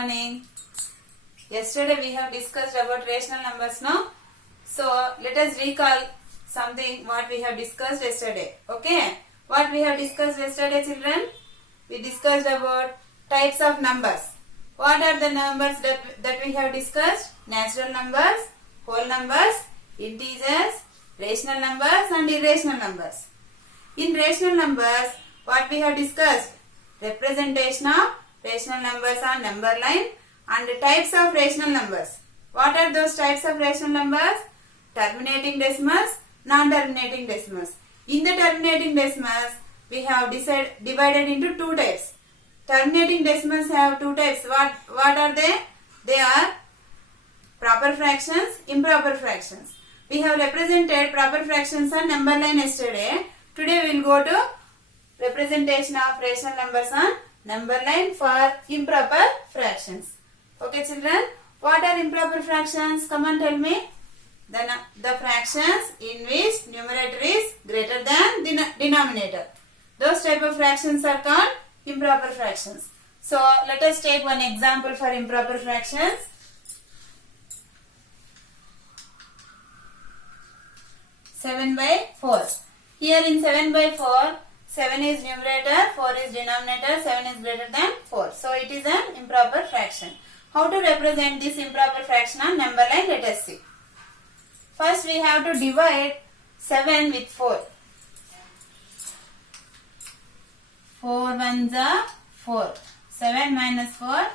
morning. Yesterday we have discussed about rational numbers now. So let us recall something what we have discussed yesterday. Okay. What we have discussed yesterday, children? We discussed about types of numbers. What are the numbers that we have discussed? Natural numbers, whole numbers, integers, rational numbers and irrational numbers. In rational numbers, what we have discussed? Representation of rational numbers on number line and the types of rational numbers. What are those types of rational numbers? Terminating decimals, non-terminating decimals. In the terminating decimals, we have divided into two types. Terminating decimals have two types. What are they? They are proper fractions, improper fractions. We have represented proper fractions on number line yesterday. Today we will go to representation of rational numbers on number line for improper fractions. Okay children, what are improper fractions? Come on, tell me. The fractions in which numerator is greater than the denominator. Those type of fractions are called improper fractions. So let us take one example for improper fractions. Seven by 4. Here in 7 by 4, 7 is numerator, 4 is denominator, 7 is greater than 4. So it is an improper fraction. How to represent this improper fraction on number line? Let us see. First we have to divide 7 with 4. 4 ones are 4. 7 minus 4,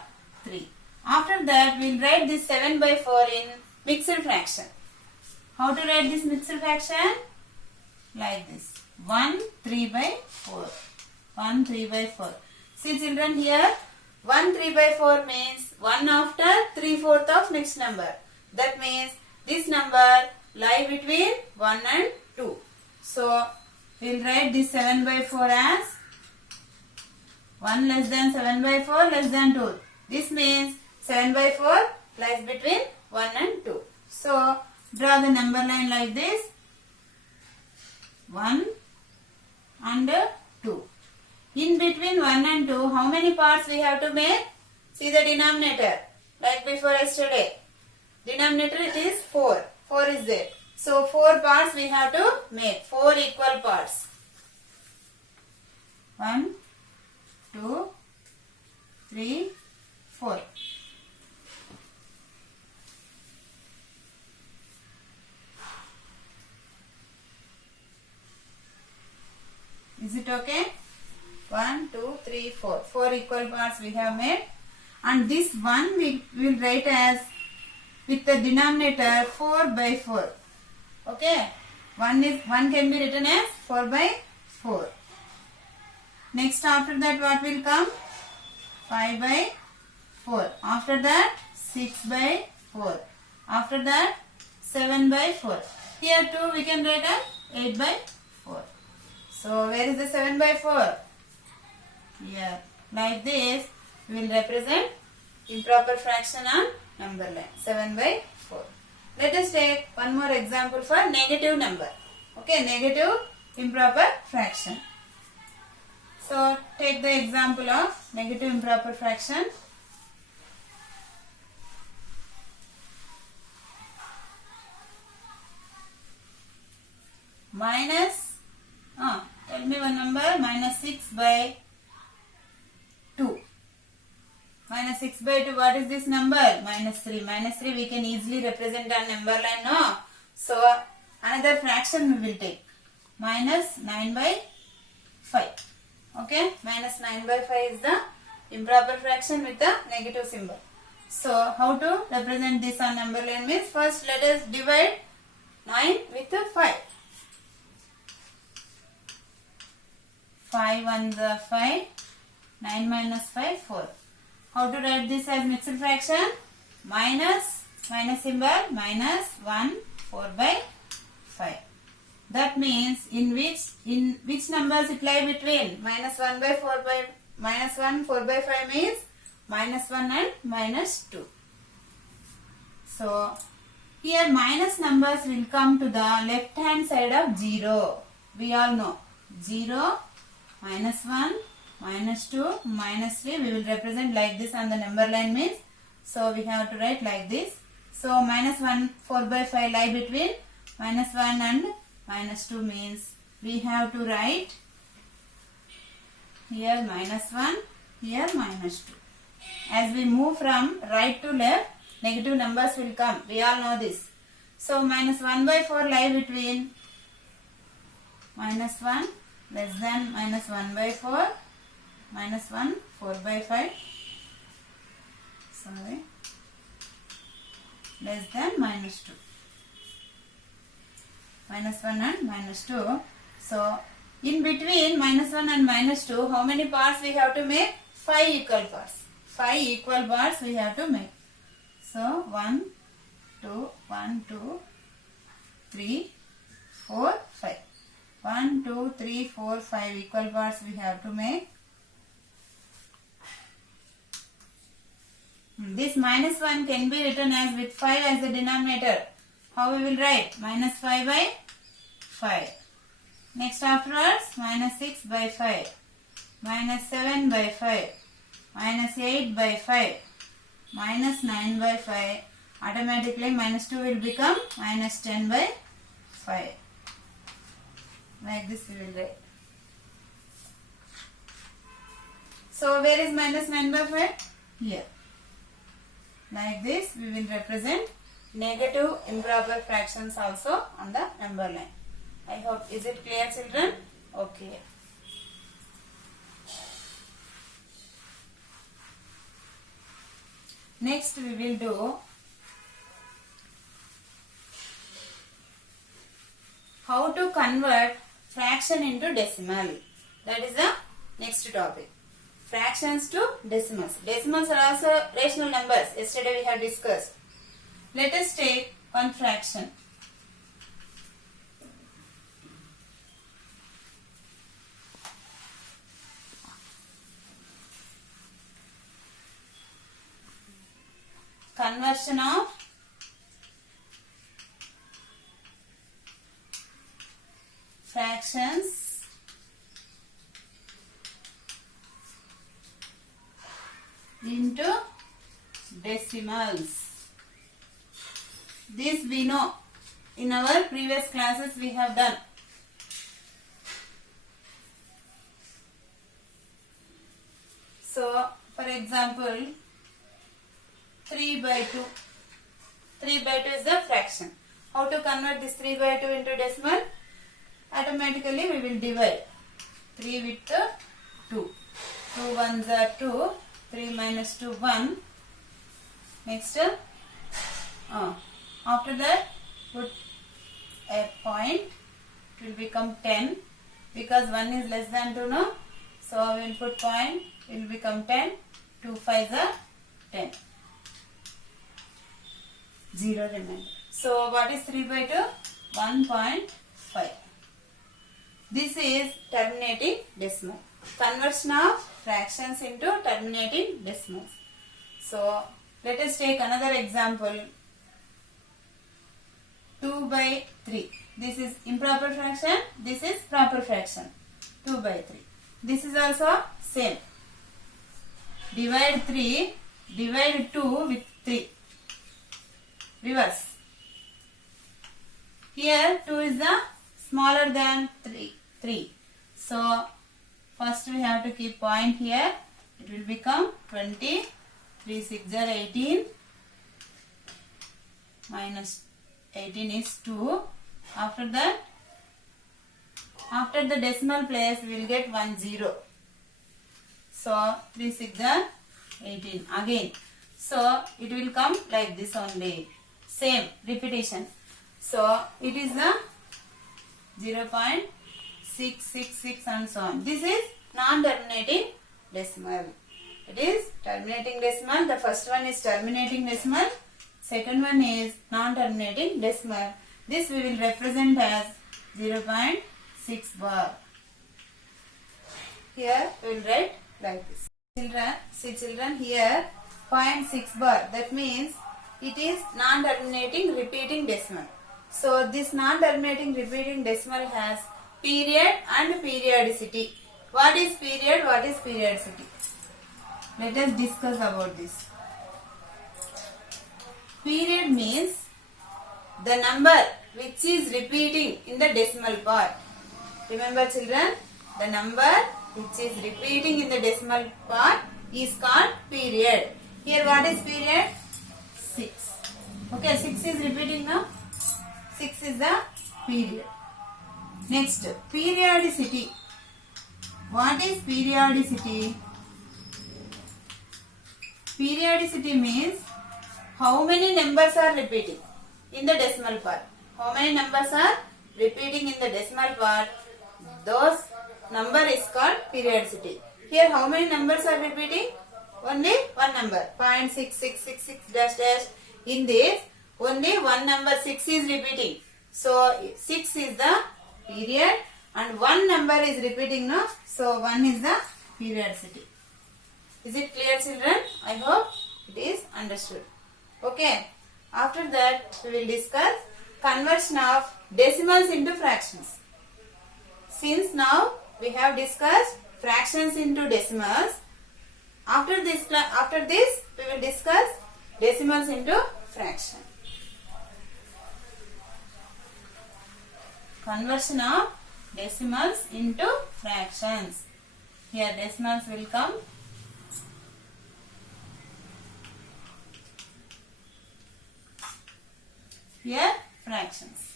3. After that we will write this 7 by 4 in mixed fraction. How to write this mixed fraction? Like this. 1 3 by 4. 1 3 by 4. See children, here 1 3 by 4 means 1 after 3/4 of next number. That means this number lie between 1 and 2. So we will write this 7 by 4 as 1 less than 7 by 4 less than 2. This means 7 by 4 lies between 1 and 2. So draw the number line like this. 1 and 2. In between 1 and 2, how many parts we have to make? See the denominator. Like before yesterday. Denominator it is 4. 4 is there. So 4 parts we have to make. 4 equal parts. 1, 2, 3, 4. Is it okay? 1, 2, 3, 4. 4 equal parts we have made. And this 1 we will write as with the denominator 4 by 4. Okay? 1 can be written as 4 by 4. Next after that what will come? 5 by 4. After that 6 by 4. After that 7 by 4. Here too we can write as 8 by 4. So where is the 7 by 4? Here. Like this we will represent improper fraction on number line. 7 by 4. Let us take one more example for negative number. Okay, negative improper fraction. So take the example of negative improper fraction. Tell me one number. Minus 6 by 2. Minus 6 by 2, what is this number? Minus 3. Minus 3 we can easily represent on number line, no? So another fraction we will take. Minus 9 by 5. Okay? Minus 9 by 5 is the improper fraction with the negative symbol. So how to represent this on number line means, first let us divide 9 with 5. 5 ones are 5. 9 minus 5, 4. How to write this as mixed fraction? Minus symbol, minus 1, 4 by 5. That means in which numbers it lie between? Minus 1 by 4 by, minus 1, 4 by 5 means minus 1 and minus 2. So here minus numbers will come to the left hand side of 0. We all know 0, minus 1, minus 2, minus 3. We will represent like this on the number line means. So we have to write like this. So minus 1, 4 by 5 lie between minus 1 and minus 2 means we have to write here minus 1, here minus 2. As we move from right to left, negative numbers will come. We all know this. So minus 1 by 4 lie between minus 1 less than minus 1 by 4, minus 1, 4 by 5. Sorry. Less than minus 2. Minus 1 and minus 2. So, in between minus 1 and minus 2, how many parts we have to make? 5 equal parts. 5 equal parts we have to make. So, 1, 2, 1, 2, 3, 4, 5. 1, 2, 3, 4, 5 equal parts we have to make. This minus 1 can be written as with 5 as the denominator. How we will write? Minus 5 by 5. Next afterwards, minus 6 by 5. Minus 7 by 5. Minus 8 by 5. Minus 9 by 5. Automatically minus 2 will become minus 10 by 5. Like this we will write. So where is minus 9 by 5? Here. Like this we will represent negative improper fractions also on the number line. I hope, is it clear children? Okay. Next we will do how to convert fraction into decimal. That is the next topic. Fractions to decimals. Decimals are also rational numbers. Yesterday we have discussed. Let us take one fraction. Conversion of fractions into decimals. This we know. In our previous classes we have done. So, for example, 3 by 2. 3 by 2 is the fraction. How to convert this 3 by 2 into decimal? Automatically we will divide 3 with 2. 2 ones are 2. 3 minus 2, 1. Next, after that put a point. It will become 10 because 1 is less than 2, no? So we will put point. It will become 10. 2 5s are 10. 0 remainder. So what is 3 by 2? 1.5. This is terminating decimal. Conversion of fractions into terminating decimals. So let us take another example. 2 by 3. This is improper fraction. This is proper fraction. 2 by 3. This is also same. Divide 3. Divide 2 with 3. Reverse. Here 2 is the smaller than 3. So first we have to keep point here. It will become 20. 3 6 are 18. Minus 18 is 2. After that, after the decimal place, we will get 1 0. So 3 6 are 18 again. So it will come like this only. Same repetition. So it is the 0.666 and so on. This is non-terminating decimal. It is terminating decimal. The first one is terminating decimal. Second one is non-terminating decimal. This we will represent as 0.6 bar. Here we will write like this. Children, here 0.6 bar. That means it is non-terminating repeating decimal. So this non-terminating repeating decimal has period and periodicity. What is period? What is periodicity? Let us discuss about this. Period means the number which is repeating in the decimal part. Remember children, the number which is repeating in the decimal part is called period. Here what is period? 6. Okay, 6 is repeating now. 6 is the period. Next, periodicity. What is periodicity? Periodicity means how many numbers are repeating in the decimal part. How many numbers are repeating in the decimal part? Those number is called periodicity. Here how many numbers are repeating? Only one number. 0.6666 dash dash. In this, only one number 6 is repeating. So 6 is the period and one number is repeating now. So 1 is the periodicity. Is it clear children? I hope it is understood. Okay. After that we will discuss conversion of decimals into fractions. Since now we have discussed fractions into decimals, after this we will discuss decimals into fraction. Conversion of decimals into fractions. Here decimals will come. Here fractions.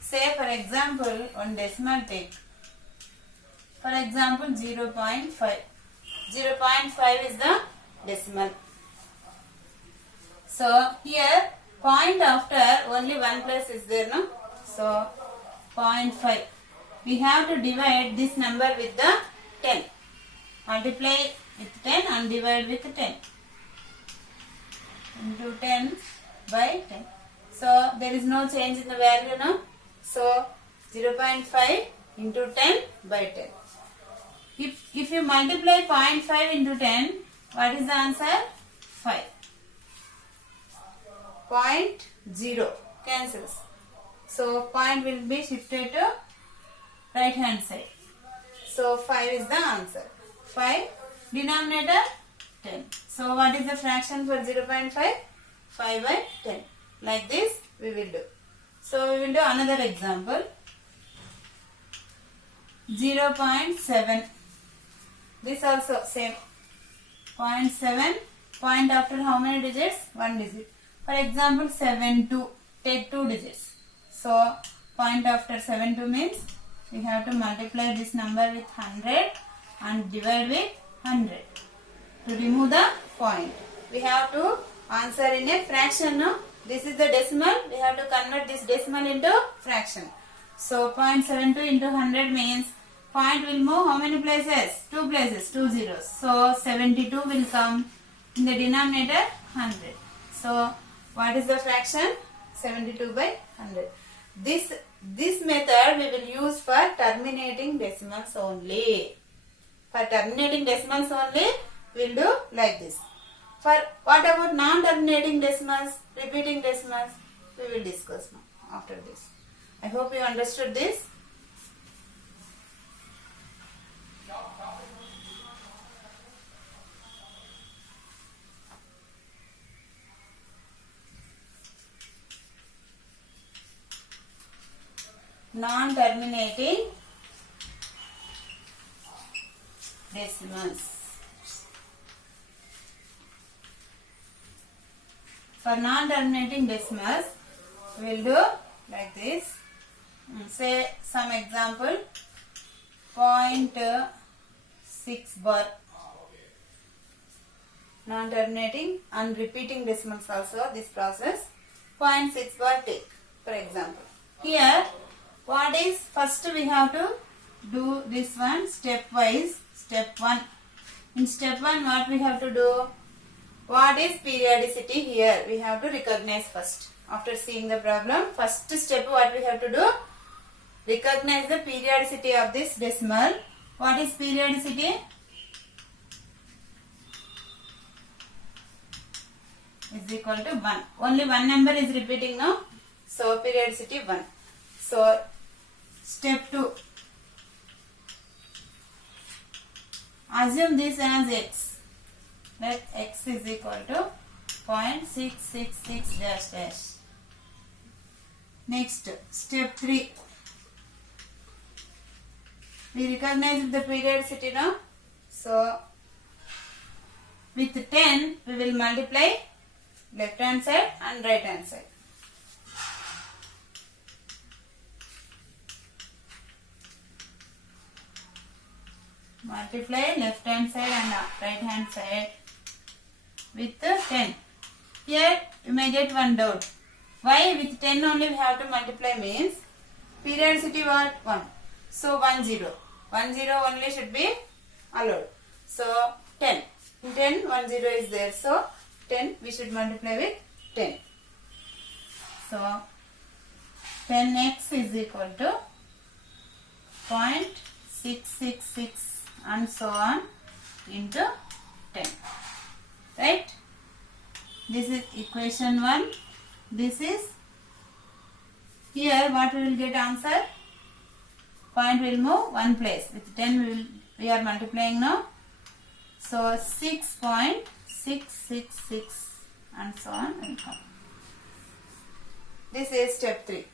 Say for example one decimal take. For example 0.5. 0.5 is the decimal. So here point after only one place is there, no? So 0.5. We have to divide this number with the 10. Multiply with 10 and divide with 10. Into 10 by 10. So there is no change in the value, no? So 0.5 into 10 by 10. If you multiply 0.5 into 10, what is the answer? 5. 0.0 cancels. So point will be shifted to right hand side. So 5 is the answer. 5 denominator 10. So what is the fraction for 0.5? 5 by 10. Like this we will do. So we will do another example. 0.7. This also same. 0.7. Point after how many digits? 1 digit. For example 7-2. Take 2 digits. So point after 7-2 means we have to multiply this number with 100 and divide with 100. To remove the point, we have to answer in a fraction, no? This is the decimal. We have to convert this decimal into fraction. So 0.72 into 100 means point will move how many places? 2 places, 2 zeros. So 72 will come in the denominator 100. So what is the fraction? 72 by 100. This method we will use for terminating decimals only. For terminating decimals only we will do like this. For what about non-terminating decimals, repeating decimals, we will discuss now after this. I hope you understood this. Non-terminating decimals. For non-terminating decimals, we will do like this. Say some example. 0.6 bar. Non-terminating and repeating decimals also this process. 0.6 bar take, for example. Here, what is first we have to do this one stepwise. Step 1. In step 1, what we have to do? What is periodicity here? We have to recognize first. After seeing the problem, first step what we have to do? Recognize the periodicity of this decimal. What is periodicity? Is equal to 1. Only one number is repeating now. So periodicity 1. So step 2. Assume this as x. Let x is equal to 0.666 dash dash. Next, step 3. We recognize the periodicity now. So with 10 we will multiply left hand side and right hand side. Multiply left hand side and right hand side with 10. Here you may get one doubt. Why with 10 only we have to multiply means periodicity what? 1. So 1 0. 1 0 only should be allowed. So 10. In 10 1 0 is there. So 10 we should multiply with 10. So 10x is equal to 0.666 and so on into 10. Right? This is equation 1. This is here what we will get answer. Point will move one place. With 10 we are multiplying now. So 6.666 and so on will come. This is step 3.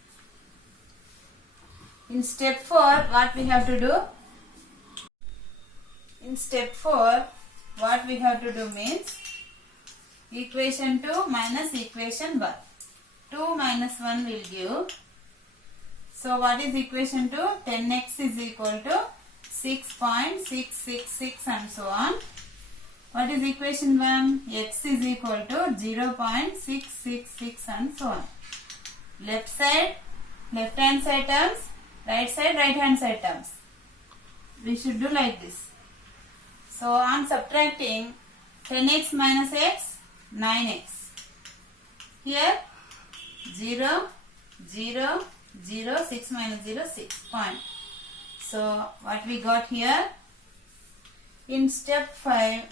In step 4 what we have to do? In step 4 what we have to do means equation 2 minus equation 1. 2 minus 1 will give. So what is equation 2? 10x is equal to 6.666 and so on. What is equation 1? X is equal to 0.666 and so on. Left side, left hand side terms, right side, right hand side terms. We should do like this. So on subtracting 10x minus x, 9x. Here 0, 0, 0, 6 minus 0, 6 point. So what we got here? In step 5,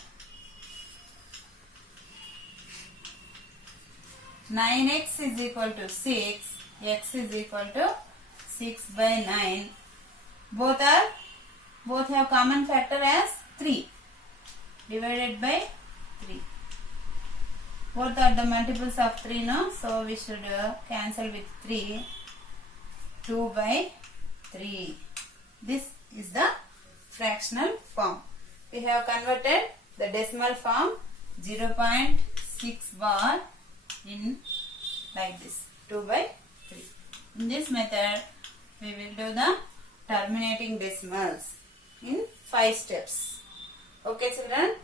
9x is equal to 6, x is equal to 6 by 9. Both have common factor as 3 divided by 3. Both are the multiples of 3 now, so we should cancel with 3. 2 by 3. This is the fractional form. We have converted the decimal form 0.6 bar in like this 2 by 3. In this method we will do the terminating decimals in 5 steps. Okay children,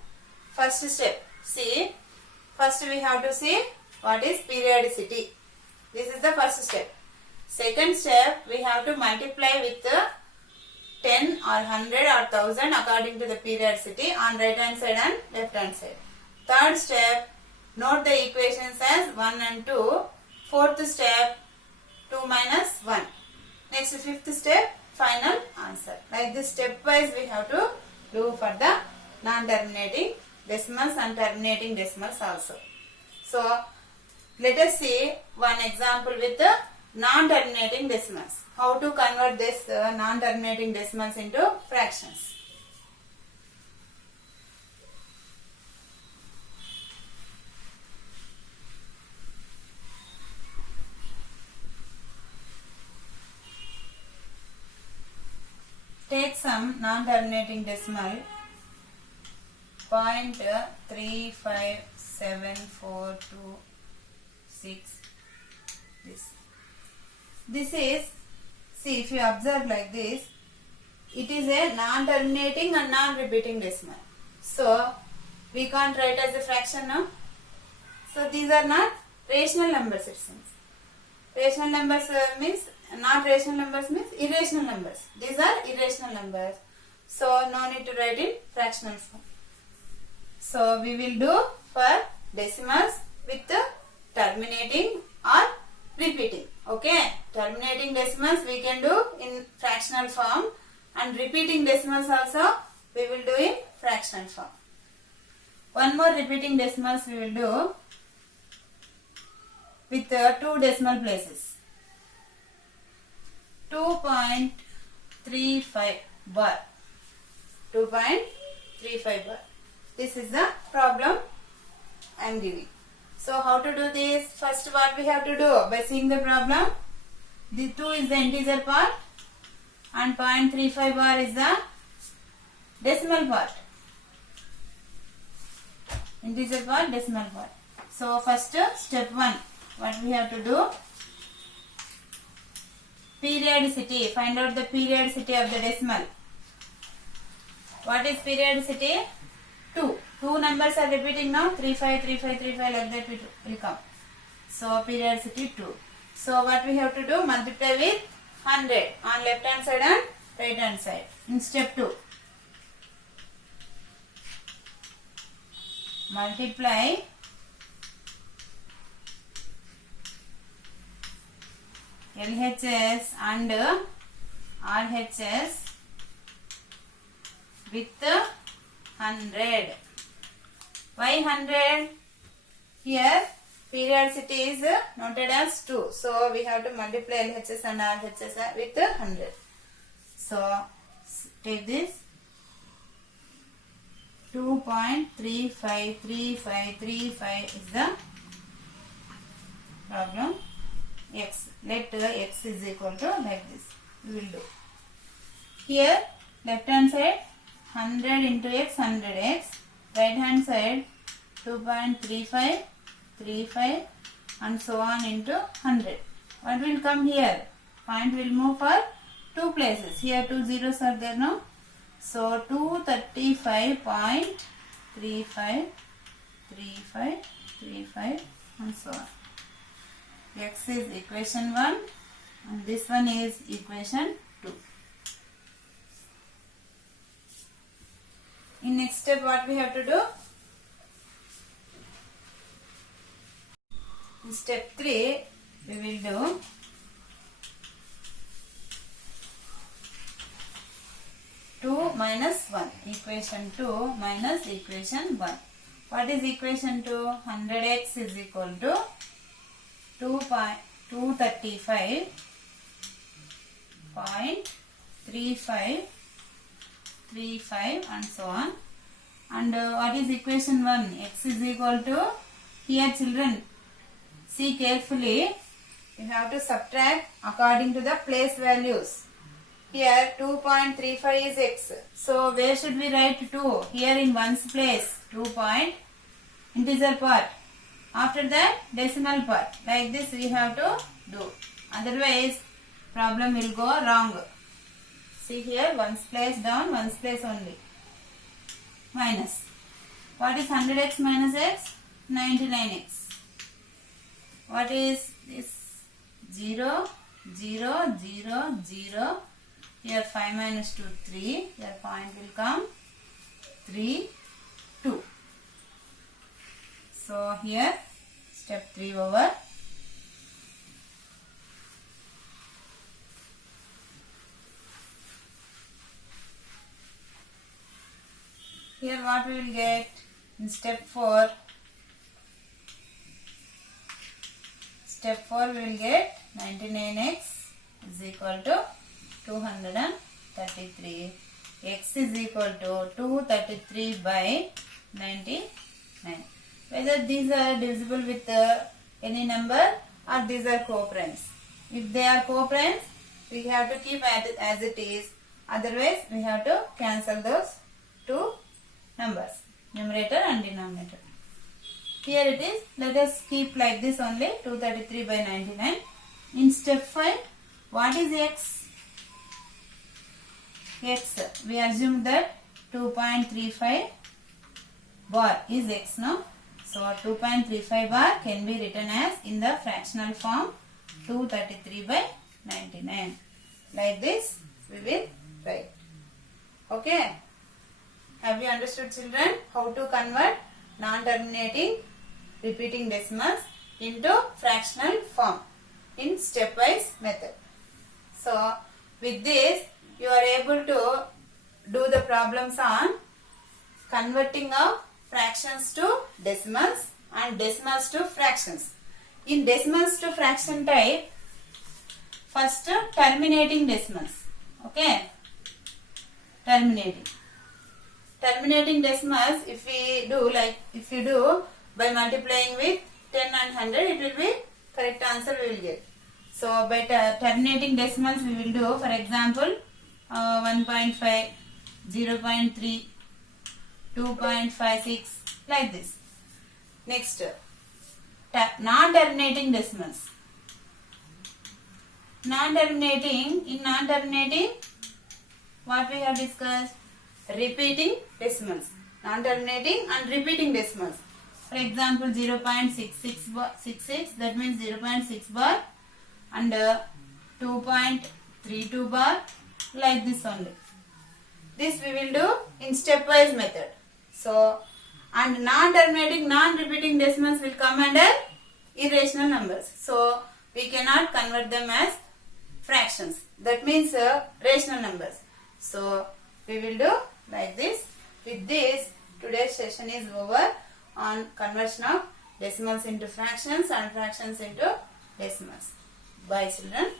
first step, see, first we have to see what is periodicity. This is the first step. Second step, we have to multiply with 10 or 100 or 1000 according to the periodicity on right hand side and left hand side. Third step, note the equations as 1 and 2. Fourth step, 2 minus 1. Next, fifth step, final answer. Like this step wise we have to do for the non-terminating decimals and terminating decimals also. So let us see one example with the non-terminating decimals. How to convert this non-terminating decimals into fractions. Take some non-terminating decimal 0.35742 This is, see, if you observe like this, it is a non-terminating and non-repeating decimal. So we can't write as a fraction now. So these are not rational numbers, it seems. Rational numbers means, not rational numbers means irrational numbers. These are irrational numbers. So no need to write in fractional form. So we will do for decimals with terminating or repeating. Okay. terminating decimals we can do in fractional form, and repeating decimals also we will do in fractional form. One more repeating decimals we will do with 2 decimal places. 2.35 bar. 2.35 bar. This is the problem I am giving. So how to do this? First what we have to do by seeing the problem, the 2 is the integer part and 0.35 bar is the decimal part. Integer part, decimal part. So first step 1, what we have to do? Periodicity. Find out the periodicity of the decimal. What is periodicity? 2. 2 numbers are repeating now. 35, 35, 35 like that will come. So periodicity 2. So what we have to do? Multiply with 100 on left hand side and right hand side in step 2. Multiply LHS and RHS with 100. Why 100? Here periodicity is noted as 2. So we have to multiply LHS and RHS with 100. So take this 2.353535 is the problem. X. Let x is equal to like this. We will do. Here left hand side 100 into x 100x. Right hand side 2.3535 and so on into 100. What will come here? Point will move for 2 places. Here 2 zeros are there now. So 235.3535 and so on. X is equation 1 and this one is equation 2. In next step what we have to do? In step 3 we will do minus 1. Equation 2 minus equation 1. What is equation 2? 100x is equal to 235.3535 and so on. And what is equation 1? X is equal to, here children see carefully, you have to subtract according to the place values. Here 2.35 is x. So where should we write 2? Here in ones place 2 point integer part. After that decimal part. Like this we have to do. Otherwise problem will go wrong. See here ones place down, ones place only. Minus. What is 100x minus x? 99x. What is this? 0, 0, 0, 0. Here 5 minus 2, 3. Here point will come 3, 2. So here step 3 over. Here what we will get in step 4? Step 4 we will get 99x is equal to 233. X is equal to 233 by 99. Whether these are divisible with any number or these are co-primes. If they are co-primes, we have to keep as it is. Otherwise, we have to cancel those two numbers, numerator and denominator. Here it is. Let us keep like this only, 233 by 99. In step 5, what is x? X, we assume that 2.35 bar is x now. So 2.35 bar can be written as in the fractional form 233 by 99. Like this we will write. Okay. Have you understood children how to convert non-terminating repeating decimals into fractional form in stepwise method. So with this you are able to do the problems on converting of fractions to decimals and decimals to fractions. In decimals to fraction type, first terminating decimals. Okay, terminating decimals, if we do by multiplying with 10 and 100, it will be correct answer we will get. So by terminating decimals we will do, for example, 1.5, 0.3, 2.56, like this. Next, non-terminating decimals. In non-terminating, what we have discussed? Repeating decimals. Non-terminating and repeating decimals. For example, 0.66, that means 0.6 bar, and 2.32 bar, like this only. This we will do in stepwise method. So, and non-terminating, non-repeating decimals will come under irrational numbers. So, we cannot convert them as fractions. That means rational numbers. So, we will do like this. With this, today's session is over on conversion of decimals into fractions and fractions into decimals. Bye children.